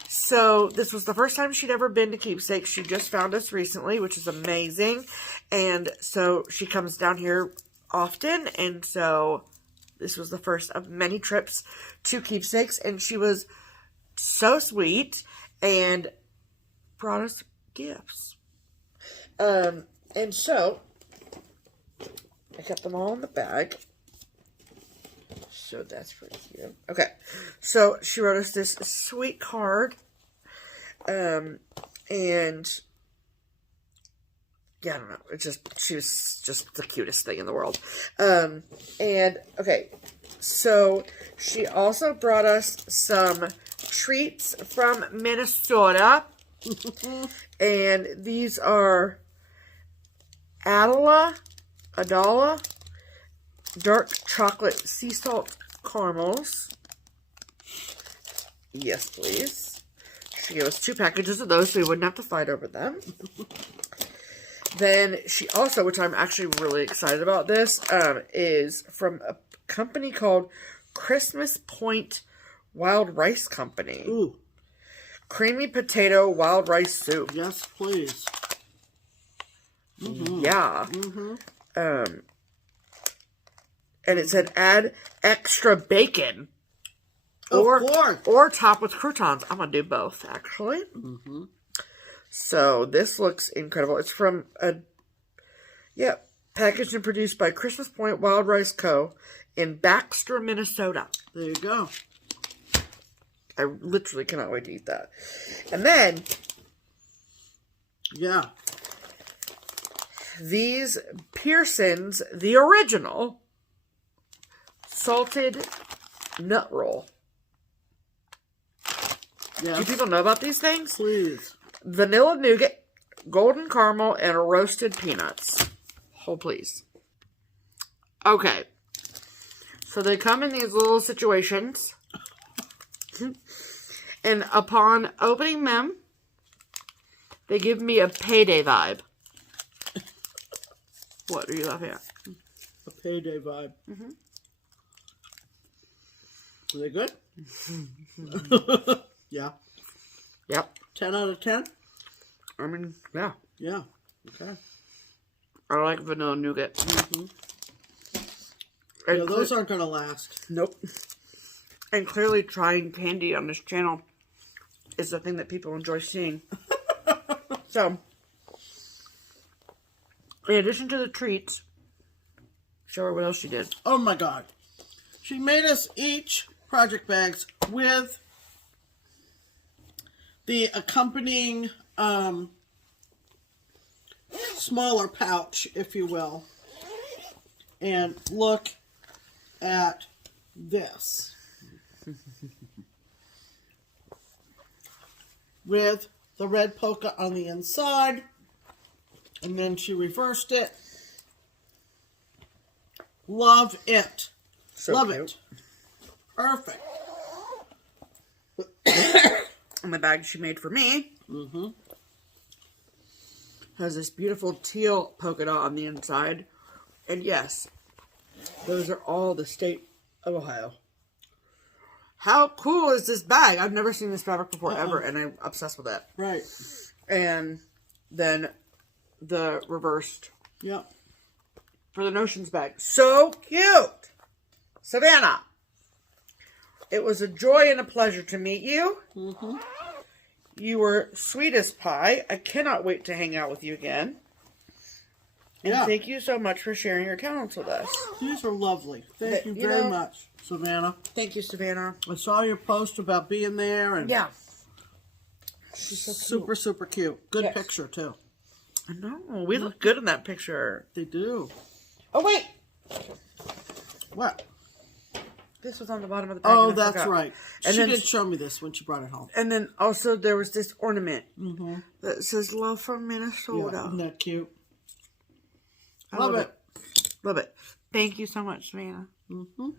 So this was the first time she'd ever been to Keepsakes. She just found us recently, which is amazing, and so she comes down here often, and so this was the first of many trips to Keepsakes, and she was so sweet and brought us gifts. And so I got them all in the bag. So that's pretty cute. Okay. So she wrote us this sweet card. And yeah, I don't know. It's just, she was just the cutest thing in the world. And, okay, so she also brought us some treats from Minnesota. And these are Adala dark chocolate sea salt caramels. Yes, please. She gave us 2 packages of those so we wouldn't have to fight over them. Then she also, which I'm actually really excited about this, is from a company called Christmas Point Wild Rice Company. Ooh. Creamy potato wild rice soup. Yes, please. Mm-hmm. Yeah. Mm-hmm. And it said add extra bacon. Of course. Or top with croutons. I'm going to do both, actually. Mm-hmm. So, this looks incredible. It's from packaged and produced by Christmas Point Wild Rice Co. in Baxter, Minnesota. There you go. I literally cannot wait to eat that. And then, yeah, these Pearson's, the original, salted nut roll. yes. Do people know about these things? Please. Vanilla nougat, golden caramel, and roasted peanuts. Oh, please. Okay. So they come in these little situations. And upon opening them, they give me a payday vibe. What are you laughing at? A payday vibe. Mm-hmm. Are they good? Yeah. Yep. 10 out of 10? I mean, yeah. Yeah. Okay. I like vanilla nougat. Mm-hmm. And Yeah, those aren't going to last. Nope. And clearly trying candy on this channel is the thing that people enjoy seeing. So, in addition to the treats, show her what else she did. Oh my God. She made us each project bags with the accompanying smaller pouch, if you will. And look at this. With the red polka on the inside. And then she reversed it. Love it. So Love cute. it. Perfect. And the bag she made for me Mm-hmm. has this beautiful teal polka dot on the inside. And yes, those are all the state of Ohio. How cool is this bag? I've never seen this fabric before, ever, and I'm obsessed with it. Right. And then the reversed Yep. for the Notions bag. So cute! Savannah, it was a joy and a pleasure to meet you. Mm-hmm. You were sweet as pie. I cannot wait to hang out with you again. And Yeah. thank you so much for sharing your talents with us. These are lovely. Thank you You very know- much, Savannah. Thank you, Savannah. I saw your post about being there, and Yeah. She's so super, super cute. Good Yes. picture, too. I know. We look good in that picture. They do. Oh, wait. What? This was on the bottom of the pack. Oh, and I that's forgot. right. And She then- did show me this when she brought it home. And then also there was this ornament Mm-hmm. that says "Love from Minnesota." Yeah, isn't that cute? I Love it. Love it. Thank you so much, Savannah. Mm-hmm.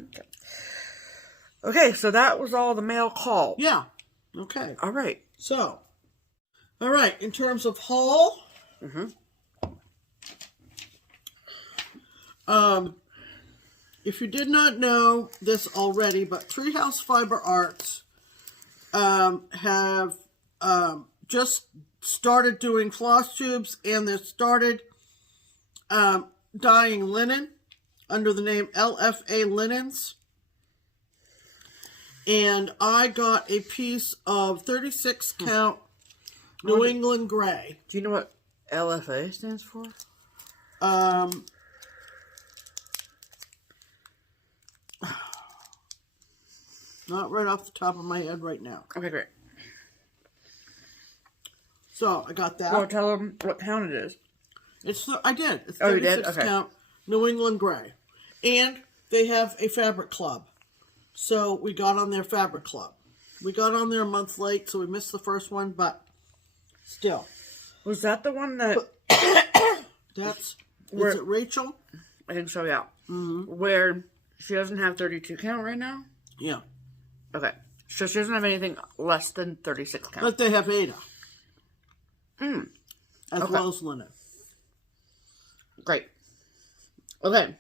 Okay, so that was all the mail call. Yeah. Okay. All right. So, all right. In terms of haul, if you did not know this already, but Treehouse Fiber Arts have just started doing floss tubes, and they started dyeing linen under the name LFA Linens. And I got a piece of 36 count New England Gray. Do you know what LFA stands for? Not right off the top of my head right now. Okay, great. So I got that. Well, tell them what town it is. I did. It's Oh, you did? 36 Okay. count New England gray. And they have a fabric club. So we got on their fabric club. We got on there a month late, so we missed the first one, but still. Was that the one that... Is it Rachel? I think so, yeah. Where she doesn't have 32 count right now? Yeah. Okay. So she doesn't have anything less than 36 count. But they have Ada. As well as linen. Great. Okay.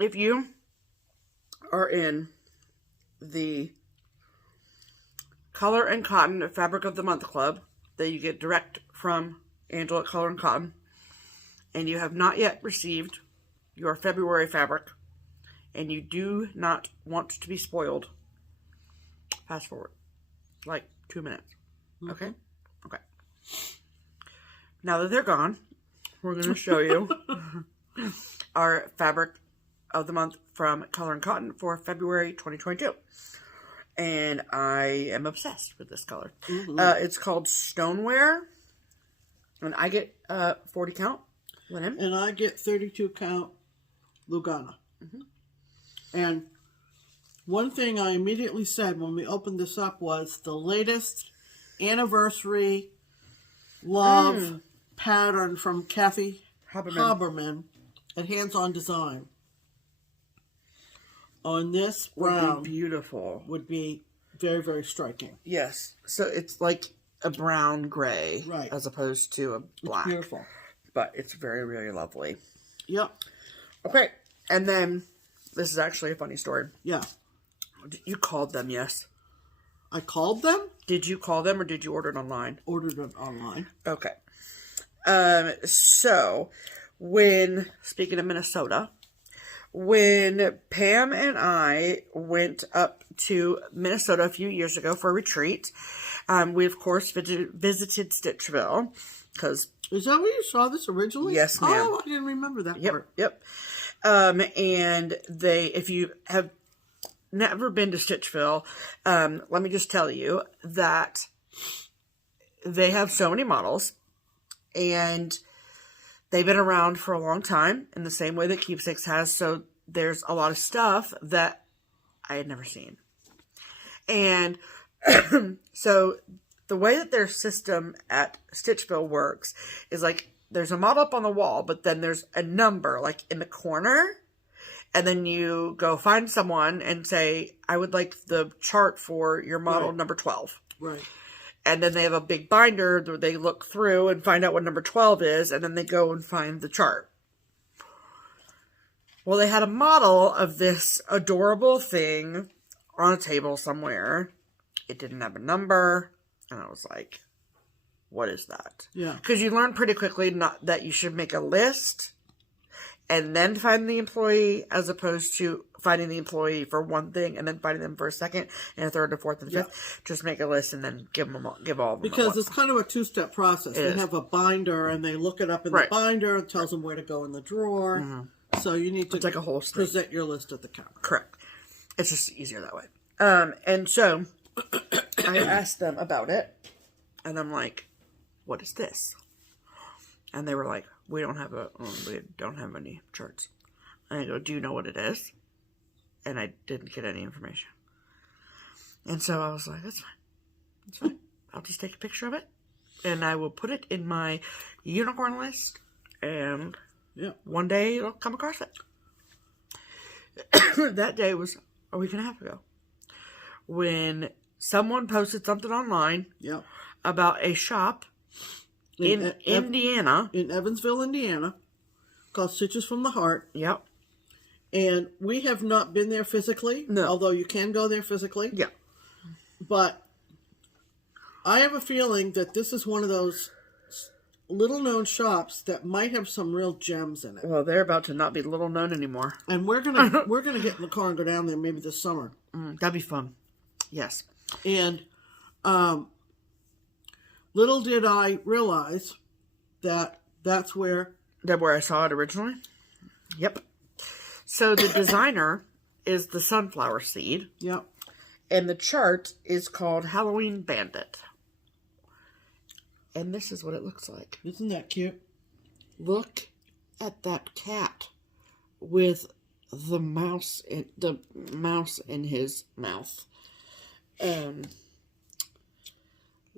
If you are in the Color and Cotton Fabric of the Month Club that you get direct from Angela at Color and Cotton, and you have not yet received your February fabric, and you do not want to be spoiled, fast forward like 2 minutes. Okay? Okay. Now that they're gone, we're going to show you our fabric of the month from Color and Cotton for February 2022. And I am obsessed with this color. It's called Stoneware. And I get 40 count linen. And I get 32 count Lugana. And one thing I immediately said when we opened this up was the latest anniversary love pattern from Kathy Haberman at Hands On Design. On this brown Would be beautiful. would be very, very striking. Yes. So it's like a brown gray. Right. As opposed to a black. It's beautiful. But it's very, very lovely. Yep. Okay. And then, this is actually a funny story. Yeah. You called them, yes? I called them. Did you call them or did you order it online? Ordered it online. Okay. So, speaking of Minnesota, when Pam and I went up to Minnesota a few years ago for a retreat, we of course visited Stitchville, because... Is that where you saw this originally? Yes, ma'am. Oh, I didn't remember that part. Yep. And if you have never been to Stitchville, let me just tell you that they have so many models, and they've been around for a long time in the same way that Keepsakes has. So there's a lot of stuff that I had never seen. And so the way that their system at Stitchville works is like there's a model up on the wall, but then there's a number like in the corner. And then you go find someone and say, I would like the chart for your model number 12. Right. And then they have a big binder where they look through and find out what number 12 is, and then they go and find the chart. Well, they had a model of this adorable thing on a table somewhere. It didn't have a number, and I was like, what is that? Yeah. Because you learn pretty quickly that you should make a list and then find the employee, as opposed to finding the employee for one thing and then finding them for a second and a third and fourth and fifth. Just make a list and then give all of them. Because it's kind of a two-step process. They have a binder and they look it up in the binder. It tells them where to go in the drawer. So you need to like a whole present your list at the counter. Correct. It's just easier that way. And so I asked them about it, and I'm like, what is this? And they were like, we don't have any charts. And I go, do you know what it is? And I didn't get any information. And so I was like, that's fine. That's fine. I'll just take a picture of it, and I will put it in my unicorn list, and one day you'll come across it. That day was a week and a half ago, when someone posted something online about a shop in Indiana. In Evansville, Indiana, called Stitches from the Heart. Yep. And we have not been there physically, although you can go there physically. Yeah. But I have a feeling that this is one of those little-known shops that might have some real gems in it. Well, they're about to not be little known anymore. And we're gonna get in the car and go down there maybe this summer. That'd be fun. Yes. And little did I realize that that's where I saw it originally. Yep. So the designer is the sunflower seed. Yep. And the chart is called Halloween Bandit. And this is what it looks like. Isn't that cute? Look at that cat with the mouse in his mouth.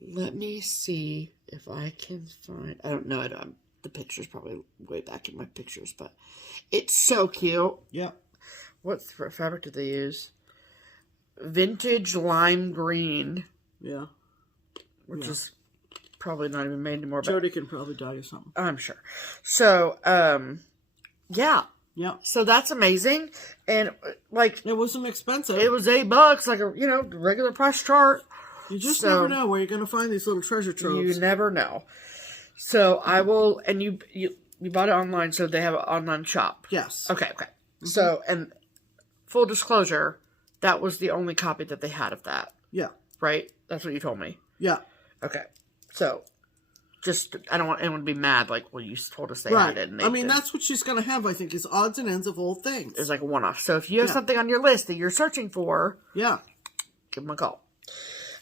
Let me see if I can find. I don't know. The picture's probably way back in my pictures, but it's so cute. Yeah. What fabric did they use? Vintage lime green. Yeah. Which is probably not even made anymore. Jody can probably dye you something. I'm sure. So, yeah. Yeah. So that's amazing. And, like... It wasn't expensive. It was $8, like a, regular price chart. You just never know where you're going to find these little treasure troves. You never know. So, I will... And you bought it online, so they have an online shop. Yes. Okay. Mm-hmm. So, and full disclosure, that was the only copy that they had of that. Yeah. Right? That's what you told me. Yeah. Okay. So, I don't want anyone to be mad, like, well, you told us they had it. And I mean, that's what she's going to have, I think, is odds and ends of old things. It's like a one-off. So, if you have something on your list that you're searching for, give them a call.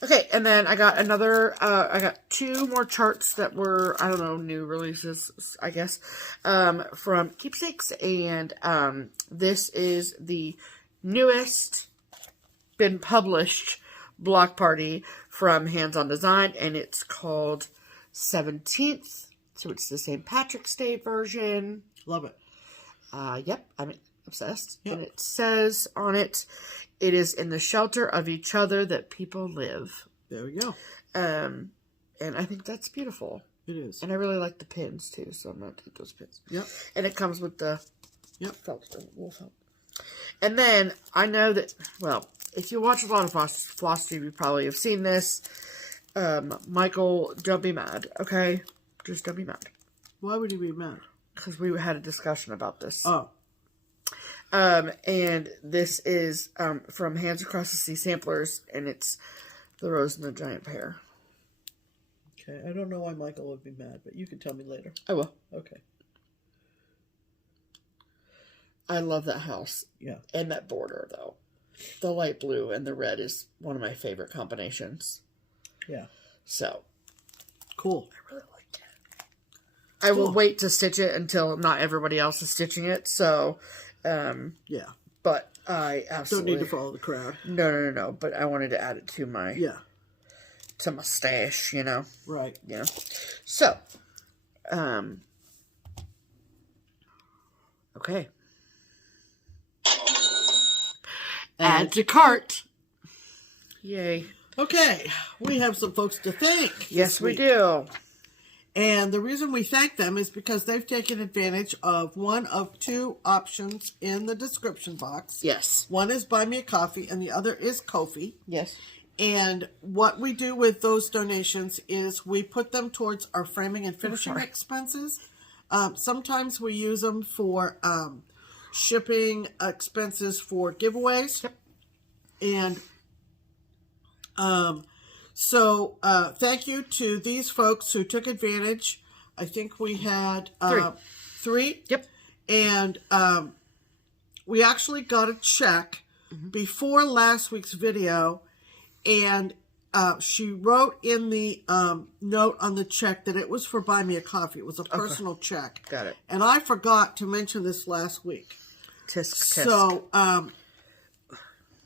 Okay, and then I got I got 2 more charts that were, I don't know, new releases, I guess, from Keepsakes. And this is the newest, been published block party from Hands On Design, and it's called 17th. So it's the St. Patrick's Day version. Love it. Yep, I'm obsessed. Yep. And it says on it, it is in the shelter of each other that people live. There we go. And I think that's beautiful. It is. And I really like the pins too, so I'm going to take those pins. Yep. And it comes with the felt. wool felt. And then I know that, well, if you watch a lot of FlossTube, you probably have seen this. Michael, don't be mad, okay? Just don't be mad. Why would he be mad? Because we had a discussion about this. Oh. And this is from Hands Across the Sea Samplers, and it's the Rose and the Giant Pear. Okay, I don't know why Michael would be mad, but you can tell me later. I will. Okay. I love that house. Yeah. And that border, though. The light blue and the red is one of my favorite combinations. Yeah. So. Cool. I really like it. I will wait to stitch it until not everybody else is stitching it, so... yeah. But I absolutely... Don't need to follow the crowd. No. But I wanted to add it to my... Yeah. To my stash, Right. So, okay. Add to cart. Yay. Okay. We have some folks to thank. Yes, we do. And the reason we thank them is because they've taken advantage of one of 2 options in the description box. Yes. One is Buy Me a Coffee and the other is Ko-fi. Yes. And what we do with those donations is we put them towards our framing and finishing expenses. Sometimes we use them for shipping expenses for giveaways. Yep. And so thank you to these folks who took advantage. I think we had 3. Yep. And we actually got a check before last week's video. And she wrote in the note on the check that it was for Buy Me a Coffee. It was a personal check. Got it. And I forgot to mention this last week. Tisk. So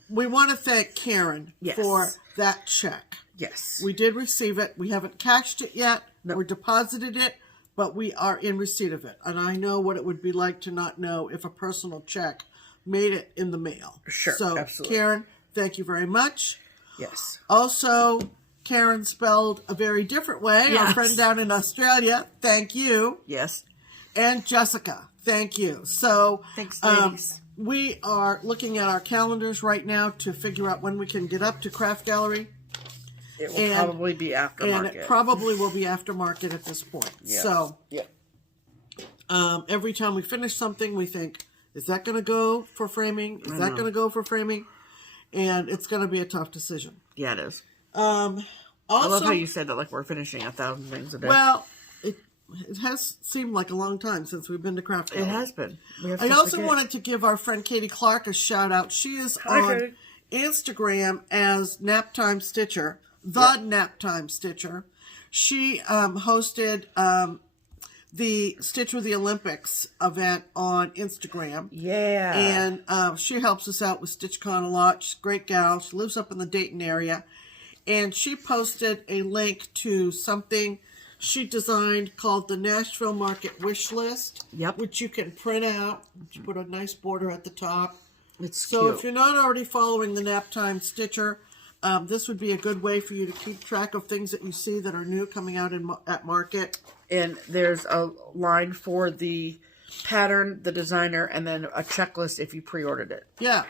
we want to thank Karen for that check. Yes. We did receive it. We haven't cashed it yet. Nope. Or deposited it, but we are in receipt of it. And I know what it would be like to not know if a personal check made it in the mail. Sure, so, absolutely. Karen, thank you very much. Yes. Also, Karen spelled a very different way. Yes. Our friend down in Australia, thank you. Yes. And Jessica, thank you. So, thanks, ladies. We are looking at our calendars right now to figure out when we can get up to Craft Gallery. It will probably be aftermarket. And it probably will be aftermarket at this point. Yeah. So, every time we finish something, we think, is that going to go for framing? Is that going to go for framing? And it's going to be a tough decision. Yeah, it is. Also, I love how you said that like we're finishing 1,000 things a day. Well, it has seemed like a long time since we've been to Craft Gallery. It has been. I also wanted to give our friend Katie Clark a shout out. She is on Instagram as Naptime Stitcher, the Naptime Stitcher. She hosted the Stitch with the Olympics event on Instagram. Yeah. And she helps us out with StitchCon a lot. She's a great gal. She lives up in the Dayton area. And she posted a link to something she designed called the Nashville Market Wishlist. Yep. Which you can print out. She put a nice border at the top. It's so cute. If you're not already following the Naptime Stitcher, this would be a good way for you to keep track of things that you see that are new coming out at market. And there's a line for the pattern, the designer, and then a checklist if you pre-ordered it. Yeah.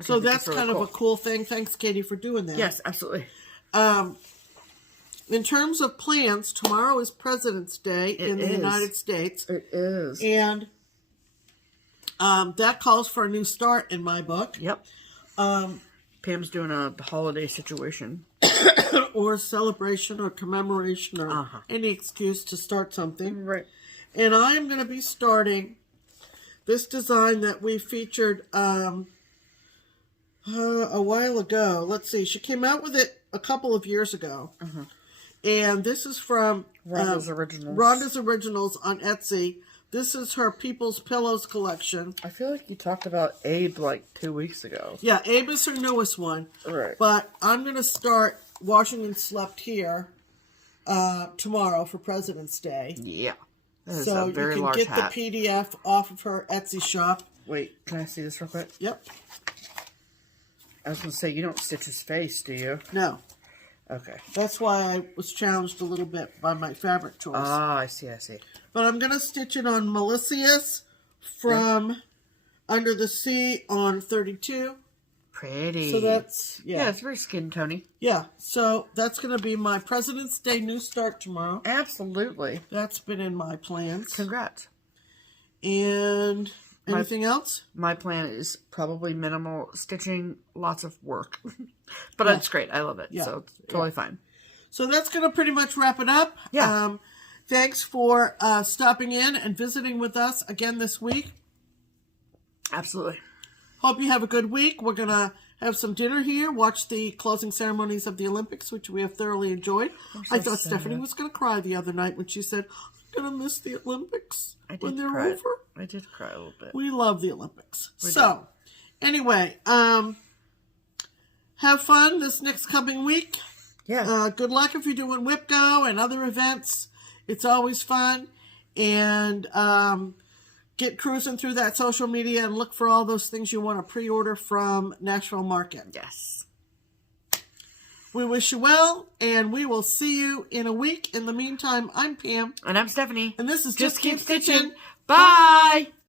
So that's really kind of a cool thing. Thanks, Katie, for doing that. Yes, absolutely. In terms of plans, tomorrow is President's Day in the United States. It is. And that calls for a new start in my book. Yep. Pam's doing a holiday situation. Or celebration or commemoration or any excuse to start something. Right. And I'm going to be starting this design that we featured a while ago. Let's see. She came out with it a couple of years ago. And this is from Rhonda's Originals. Rhonda's Originals on Etsy. This is her People's Pillows collection. I feel like you talked about Abe like 2 weeks ago. Yeah, Abe is her newest one. Right. But I'm going to start Washington Slept Here tomorrow for President's Day. Yeah. That is So a very you can large get hat. the PDF off of her Etsy shop. Wait, can I see this real quick? Yep. I was going to say, you don't stitch his face, do you? No. Okay. That's why I was challenged a little bit by my fabric choice. Ah, I see, I see. But I'm going to stitch it on Malicious from Under the Sea on 32. Pretty. So that's, yeah, it's very skin tony. Yeah, so that's going to be my President's Day new start tomorrow. Absolutely. That's been in my plans. Congrats. And anything else? My plan is probably minimal stitching, lots of work. But it's great. I love it. Yeah. So it's totally fine. So that's going to pretty much wrap it up. Yeah. Thanks for stopping in and visiting with us again this week. Absolutely. Hope you have a good week. We're going to have some dinner here, watch the closing ceremonies of the Olympics, which we have thoroughly enjoyed. I thought Stephanie was going to cry the other night when she said, I'm going to miss the Olympics when they're over. I did cry a little bit. We love the Olympics. Anyway, have fun this next coming week. Yeah. Good luck if you're doing WIPGO and other events. It's always fun. And get cruising through that social media and look for all those things you want to pre-order from Nashville Market. Yes. We wish you well, and we will see you in a week. In the meantime, I'm Pam. And I'm Stephanie. And this is Just Keep Stitching. Stitching. Bye.